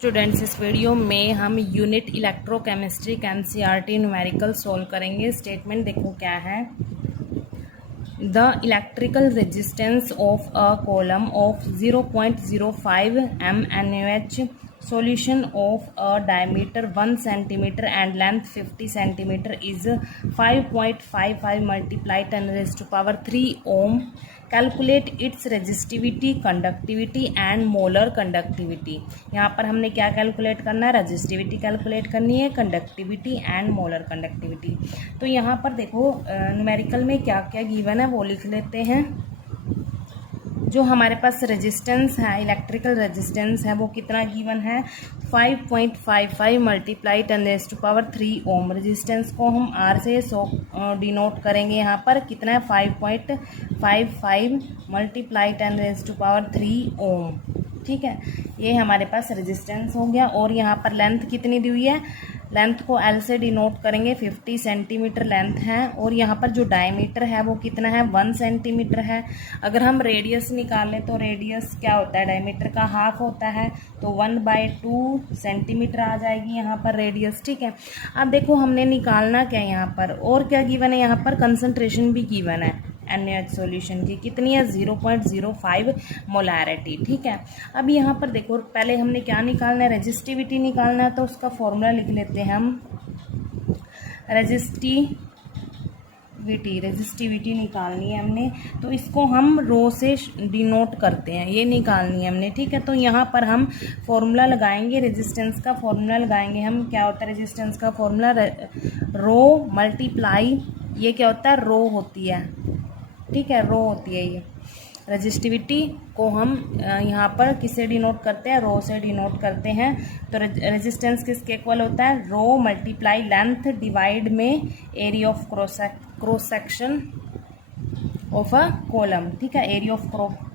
Students, इस video में हम unit electrochemistry NCERT numerical solve करेंगे। स्टेटमेंट देखो क्या है। The electrical resistance of a column of 0.05 mNaOH solution of a diameter 1 centimeter and length 50 centimeter is 5.55 multiplied 10 raised to power 3 ohm. Calculate its resistivity, conductivity and molar conductivity. यहाँ पर हमने क्या calculate करना है? Resistivity calculate करनी है, conductivity and molar conductivity. तो यहाँ पर देखो न्यूमेरिकल में क्या क्या गिवन है वो लिख लेते हैं। जो हमारे पास रेजिस्टेंस है, इलेक्ट्रिकल रेजिस्टेंस है, वो कितना गिवन है? 5.55 multiply 10 raise to power 3 ohm. Resistance को हम आर से डिनोट करेंगे। यहाँ पर कितना है? 5.55 मल्टीप्लाई 10 रेज़ टू पावर 3 ओम। ठीक है, ये हमारे पास रेजिस्टेंस हो गया। और यहाँ पर लेंथ कितनी दी हुई है? लेंथ को एल से डिनोट करेंगे, 50 सेंटीमीटर लेंथ है। और यहाँ पर जो डायमीटर है वो कितना है? 1 सेंटीमीटर है। अगर हम रेडियस निकालें तो रेडियस क्या होता है? डायमीटर का हाफ होता है, तो 1/2 सेंटीमीटर आ जाएगी यहाँ पर रेडियस। ठीक है, अब देखो हमने निकालना क्या है यहाँ पर, और क्या गिवन है यहाँ पर? कंसंट्रेशन भी गिवन है NaOH सॉल्यूशन की। कितनी है? 0.05 मोलैरिटी। ठीक है, अब यहाँ पर देखो पहले हमने क्या निकालना है? रेजिस्टिविटी निकालना है। तो उसका फॉर्मूला लिख लेते हैं हम। रेजिस्टिविटी निकालनी है हमने, तो इसको हम रो से डिनोट करते हैं, ये निकालनी है हमने। ठीक है, तो यहाँ पर हम फॉर्मूला लगाएंगे, रेजिस्टेंस का फॉर्मूला लगाएंगे हम। क्या होता है रेजिस्टेंस का फॉर्मूला? रो मल्टीप्लाई, ये क्या होता है? रो होती है। ठीक है, रो होती है ये। रेजिस्टिविटी को हम यहाँ पर किससे डिनोट करते हैं? रो से डिनोट करते हैं। तो रेजिस्टेंस किसके इक्वल होता है? रो मल्टीप्लाई लेंथ डिवाइड में area of cross section of a column. ठीक है, area of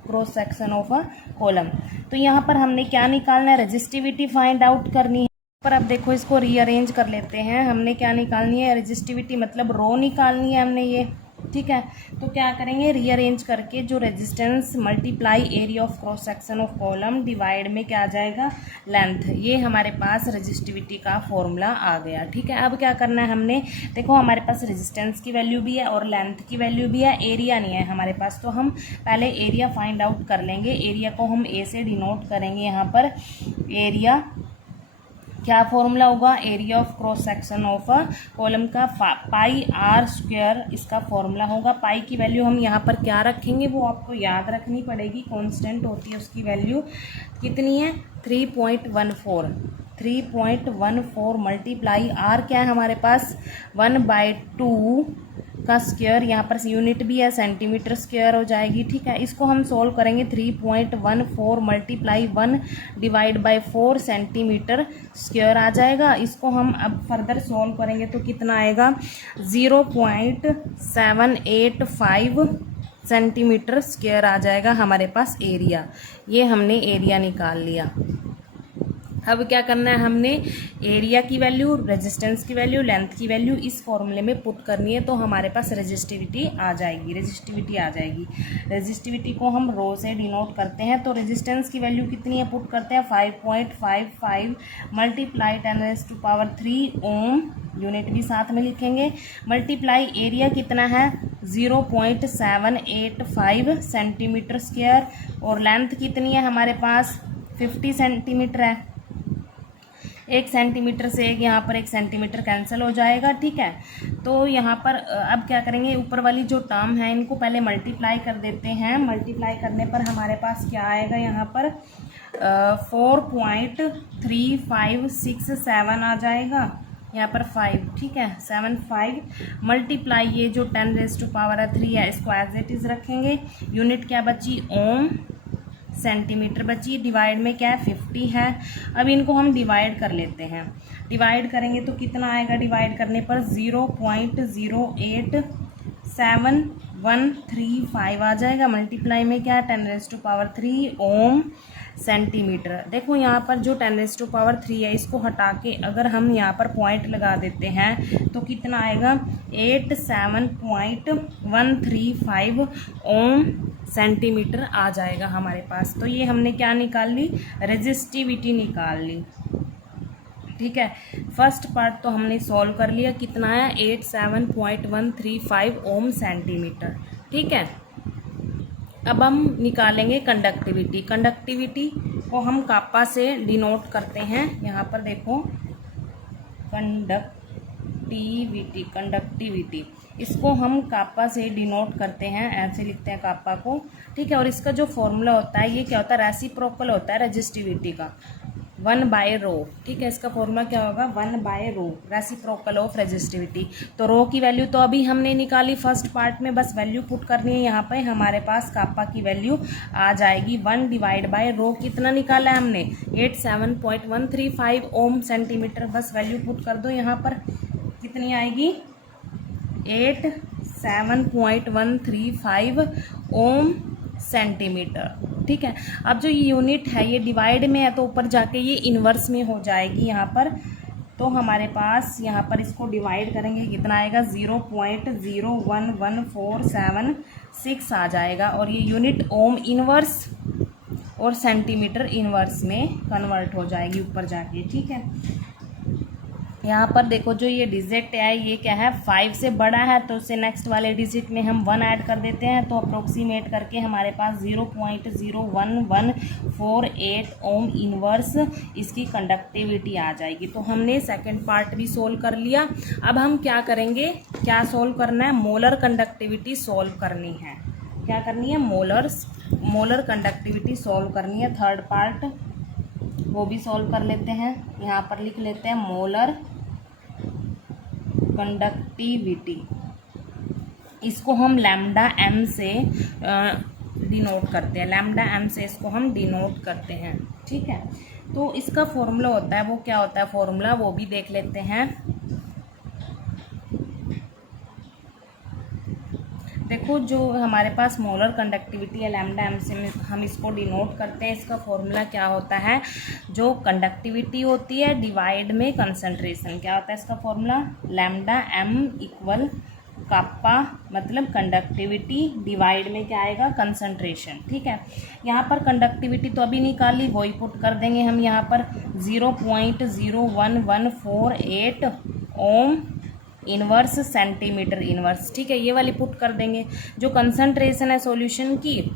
cross section of a column. तो यहाँ पर हमने क्या निकालना है? रेजिस्टिविटी फाइंड आउट करनी है। पर अब देखो इसको रीअरेंज कर लेते हैं। हमने क्या निकालनी है? रेजिस्टिविटी मतलब रो निकालनी है हमने ये। ठीक है, तो क्या करेंगे? रीअरेंज करके जो resistance multiply area of cross section of column divide में क्या आ जाएगा? लेंथ। ये हमारे पास रेजिस्टिविटी का फॉर्मूला आ गया। ठीक है, अब क्या करना है हमने? देखो हमारे पास रेजिस्टेंस की वैल्यू भी है और लेंथ की वैल्यू भी है, एरिया नहीं है हमारे पास। तो हम पहले एरिया फाइंड आउट कर लेंगे। एरिया को हम ए से डिनोट करेंगे। यहाँ पर एरिया क्या फॉर्मूला होगा? Area of cross section of a column का पाई आर स्क्वायर इसका फॉर्मूला होगा। पाई की वैल्यू हम यहाँ पर क्या रखेंगे वो आपको याद रखनी पड़ेगी। कांस्टेंट होती है उसकी वैल्यू कितनी है? 3.14 मल्टीप्लाई आर क्या है हमारे पास? 1/2 का स्क्वायर। यहाँ पर यूनिट भी है, सेंटीमीटर स्क्वायर हो जाएगी। ठीक है, इसको हम सोल्व करेंगे। 3.14 multiply 1 divide by 4 centimetre square आ जाएगा। इसको हम अब फर्दर सोल्व करेंगे तो कितना आएगा? 0.785 सेंटीमीटर स्क्वायर आ जाएगा हमारे पास एरिया। ये हमने एरिया निकाल लिया। अब क्या करना है हमने? एरिया की वैल्यू, रेजिस्टेंस की वैल्यू, लेंथ की वैल्यू इस फॉर्मूले में पुट करनी है, तो हमारे पास रेजिस्टिविटी आ जाएगी। रेजिस्टिविटी को हम रो से डिनोट करते हैं। तो रेजिस्टेंस की वैल्यू कितनी है? पुट करते हैं 5.55 multiply 10 raise to power 3 ohm. Unit भी साथ में लिखेंगे। मल्टीप्लाई एरिया कितना है? 0.785 सेंटीमीटर स्क्वायर। और लेंथ कितनी है हमारे पास? 50 सेंटीमीटर है। 1 सेंटीमीटर से यहाँ पर 1 सेंटीमीटर कैंसिल हो जाएगा। ठीक है, तो यहाँ पर अब क्या करेंगे? ऊपर वाली जो टर्म है इनको पहले मल्टीप्लाई कर देते हैं। मल्टीप्लाई करने पर हमारे पास क्या आएगा? यहाँ पर 4.3567 आ जाएगा। यहाँ पर 5, ठीक है, 75 मल्टीप्लाई ये जो 10 रेज़ टू पावर 3 है इसको एज इट इज़ रखेंगे। यूनिट क्या बची? ओम। सेंटीमीटर बची। डिवाइड में क्या है? 50 है। अब इनको हम डिवाइड कर लेते हैं। डिवाइड करेंगे तो कितना आएगा? डिवाइड करने पर 0.08713 आ जाएगा। मल्टीप्लाई में क्या है? 10 raise to power 3 ohm centimetre. देखो यहाँ पर जो 10 रेज़ टू पावर 3 है इसको हटा के अगर हम यहाँ पर पॉइंट लगा देते हैं तो कितना आएगा? 87.135 ओम सेंटीमीटर आ जाएगा हमारे पास। तो ये हमने क्या निकाल ली, रेजिस्टिविटी निकाल ली। ठीक है, फर्स्ट पार्ट तो हमने सॉल्व कर लिया, कितना है 87.135 ओम सेंटीमीटर। ठीक है, अब हम निकालेंगे कंडक्टिविटी। कंडक्टिविटी को हम कापा से डिनोट करते हैं, यहाँ पर देखो कंडक्टिविटी इसको हम कापा से डिनोट करते हैं, ऐसे लिखते हैं कापा को। ठीक है, और इसका जो फॉर्मूला होता है, ये क्या होता है, रेसिप्रोकल होता है रेजिस्टिविटी का, 1/ρ। ठीक है, इसका फॉर्मूला क्या होगा, 1/ρ, रेसिप्रोकल ऑफ रेजिस्टिविटी। तो रो की वैल्यू तो अभी हमने निकाली फर्स्ट पार्ट में, बस वैल्यू पुट करनी है यहाँ पे, हमारे पास कापा की वैल्यू आ जाएगी 1/ρ। कितना निकाला है हमने, 87.135 ओम सेंटीमीटर। बस वैल्यू पुट कर दो यहाँ पर, कितनी आएगी 87.135 ओम सेंटीमीटर। ठीक है, अब जो ये यूनिट है ये डिवाइड में है, तो ऊपर जाके ये इन्वर्स में हो जाएगी यहाँ पर। तो हमारे पास यहाँ पर इसको डिवाइड करेंगे, कितना आएगा 0.011476 आ जाएगा, और ये यूनिट ओम इन्वर्स और सेंटीमीटर इन्वर्स में कन्वर्ट हो जाएगी ऊपर जाके। ठीक है, यहाँ पर देखो जो ये डिजिट है ये क्या है, 5 से बड़ा है, तो उससे नेक्स्ट वाले डिजिट में हम 1 ऐड कर देते हैं, तो अप्रोक्सीमेट करके हमारे पास 0.01148 ओम इन्वर्स इसकी कंडक्टिविटी आ जाएगी। तो हमने सेकंड पार्ट भी सोल्व कर लिया। अब हम क्या करेंगे, क्या सोल्व करना है, मोलर कंडक्टिविटी सोल्व करनी है। क्या करनी है, मोलर कंडक्टिविटी सोल्व करनी है। थर्ड पार्ट वो भी सोल्व कर लेते हैं, यहाँ पर लिख लेते हैं मोलर कंडक्टिविटी। इसको हम लैम्डा एम से डिनोट करते हैं, लैम्डा एम से इसको हम डिनोट करते हैं। ठीक है, तो इसका फॉर्मूला होता है, वो क्या होता है फॉर्मूला, वो भी देख लेते हैं। देखो जो हमारे पास मोलर कंडक्टिविटी है लैम्डा एम से हम इसको डिनोट करते हैं। इसका फॉर्मूला क्या होता है, जो कंडक्टिविटी होती है डिवाइड में कंसंट्रेशन, क्या होता है इसका formula, lambda M equal kappa मतलब कंडक्टिविटी डिवाइड में क्या आएगा, कंसंट्रेशन। ठीक है, यहाँ पर कंडक्टिविटी तो अभी निकाली, वही पुट कर देंगे हम यहाँ पर 0.01148 ओम इन्वर्स सेंटीमीटर इन्वर्स। ठीक है, ये वाली पुट कर देंगे। जो कंसंट्रेशन है सॉल्यूशन की,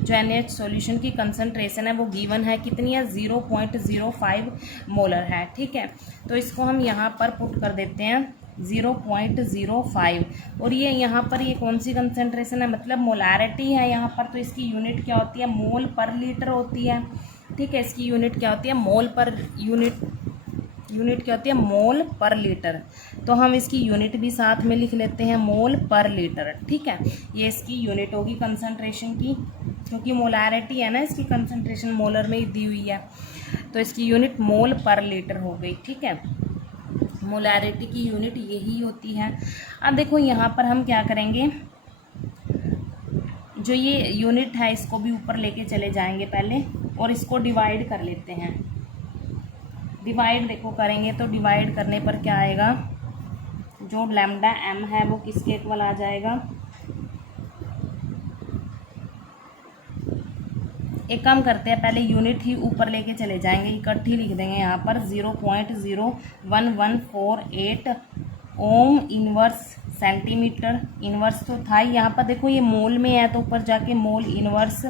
जो NaH सॉल्यूशन की कंसंट्रेशन है वो गिवन है, कितनी है 0.05 मोलर है। ठीक है, तो इसको हम यहाँ पर पुट कर देते हैं 0.05, और ये यहाँ पर ये कौन सी कंसंट्रेशन है, मतलब मोलारिटी है यहाँ पर, तो इसकी यूनिट क्या होती है, मोल पर लीटर होती है। ठीक है, इसकी यूनिट क्या होती है, मोल पर यूनिट क्या होती है, मोल पर लीटर। तो हम इसकी यूनिट भी साथ में लिख लेते हैं, मोल पर लीटर। ठीक है, ये इसकी यूनिट होगी कंसंट्रेशन की, क्योंकि मोलारिटी है ना, इसकी कंसंट्रेशन मोलर में ही दी हुई है, तो इसकी यूनिट मोल पर लीटर हो गई। ठीक है, मोलारिटी की यूनिट यही होती है। अब देखो यहाँ पर हम क्या करेंगे, जो ये यूनिट है इसको भी ऊपर लेके चले जाएंगे पहले, और इसको डिवाइड कर लेते हैं। डिवाइड देखो करेंगे तो डिवाइड करने पर क्या आएगा, जो लैम्डा एम है वो किसके इक्वल आ जाएगा, एक काम करते हैं पहले यूनिट ही ऊपर लेके चले जाएंगे, इकट्ठी लिख देंगे यहाँ पर 0.01148 ओम इन्वर्स सेंटीमीटर इन्वर्स तो था ही, यहाँ पर देखो ये मोल में है तो ऊपर जाके मोल इन्वर्स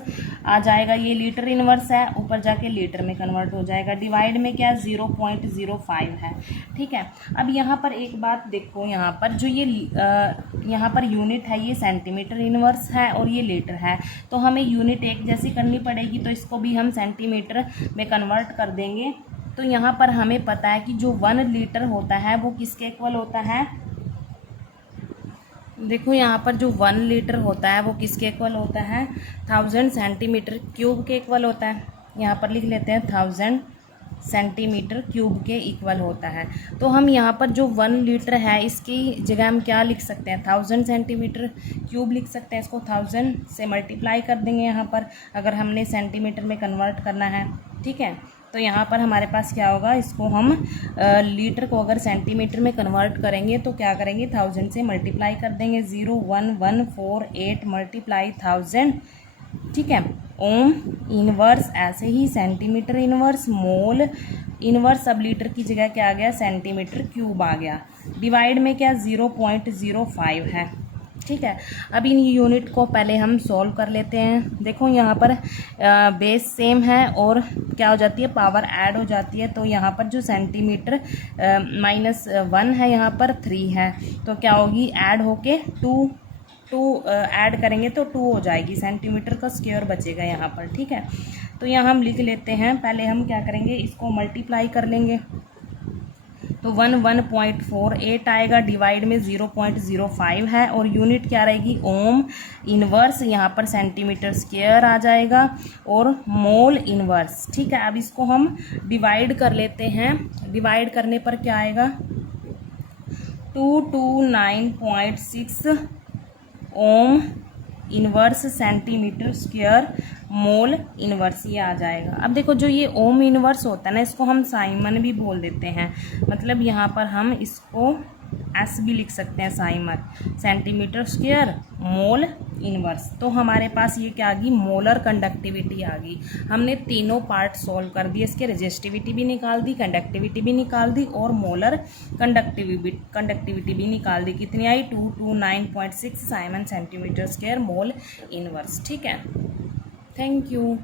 आ जाएगा, ये लीटर इन्वर्स है ऊपर जाके लीटर में कन्वर्ट हो जाएगा, डिवाइड में क्या 0.05 है। ठीक है, अब यहाँ पर एक बात देखो, यहाँ पर जो ये यहाँ पर यूनिट है ये सेंटीमीटर इन्वर्स है और ये लीटर है, तो हमें यूनिट एक जैसी करनी पड़ेगी, तो इसको भी हम सेंटीमीटर में कन्वर्ट कर देंगे। तो यहाँ पर हमें पता है कि जो 1 लीटर होता है वो किसके इक्वल होता है, देखो यहाँ पर जो 1 लीटर होता है वो किसके इक्वल होता है, 1000 सेंटीमीटर क्यूब के इक्वल होता है। यहाँ पर लिख लेते हैं 1000 सेंटीमीटर क्यूब के इक्वल होता है। तो हम यहाँ पर जो 1 लीटर है इसकी जगह हम क्या लिख सकते हैं, 1000 सेंटीमीटर क्यूब लिख सकते हैं, इसको 1000 से मल्टीप्लाई कर देंगे यहाँ पर, अगर हमने सेंटीमीटर में कन्वर्ट करना है। ठीक है, तो यहाँ पर हमारे पास क्या होगा, इसको हम लीटर को अगर सेंटीमीटर में कन्वर्ट करेंगे तो क्या करेंगे, 1000 से मल्टीप्लाई कर देंगे, 01148 मल्टीप्लाई 1000, ठीक है। ओम इनवर्स, ऐसे ही सेंटीमीटर इनवर्स, मोल इनवर्स, अब लीटर की जगह क्या आ गया, सेंटीमीटर क्यूब आ गया, डिवाइड में क्या 0.05 है, ठीक है। अब इन यूनिट को पहले हम सॉल्व कर लेते हैं। देखो यहाँ पर बेस सेम है और क्या हो जाती है, पावर ऐड हो जाती है, तो यहाँ पर जो सेंटीमीटर -1 है, यहाँ पर 3 है, तो क्या होगी, ऐड होके 2 ऐड करेंगे तो 2 हो जाएगी, सेंटीमीटर का स्क्वायर बचेगा यहाँ पर, ठीक है। तो यहाँ हम लिख लेते हैं, पहले हम क्या करेंगे, इसको मल्टीप्लाई कर लेंगे, तो 11.48 आएगा, डिवाइड में 0.05 है, और यूनिट क्या रहेगी, ओम इनवर्स, यहाँ पर सेंटीमीटर स्क्वायर आ जाएगा, और मोल इनवर्स, ठीक है। अब इसको हम डिवाइड कर लेते हैं, डिवाइड करने पर क्या आएगा, 229.6 ohm inverse centimetre square mole inverse, ये आ जाएगा। अब देखो जो ये ओम इनवर्स होता है ना, इसको हम साइमन भी बोल देते हैं, मतलब यहाँ पर हम इसको एस भी लिख सकते हैं, Simon, centimetre square mole inverse. तो हमारे पास ये क्या आ गई, मोलर कंडक्टिविटी आ गई। हमने तीनों पार्ट सॉल्व कर दिए, इसके रेजिस्टिविटी भी निकाल दी, कंडक्टिविटी भी निकाल दी, और मोलर कंडक्टिविटी भी निकाल दी। कितनी आई, 229.6 Simon centimetre square mole inverse, ठीक है। Thank you.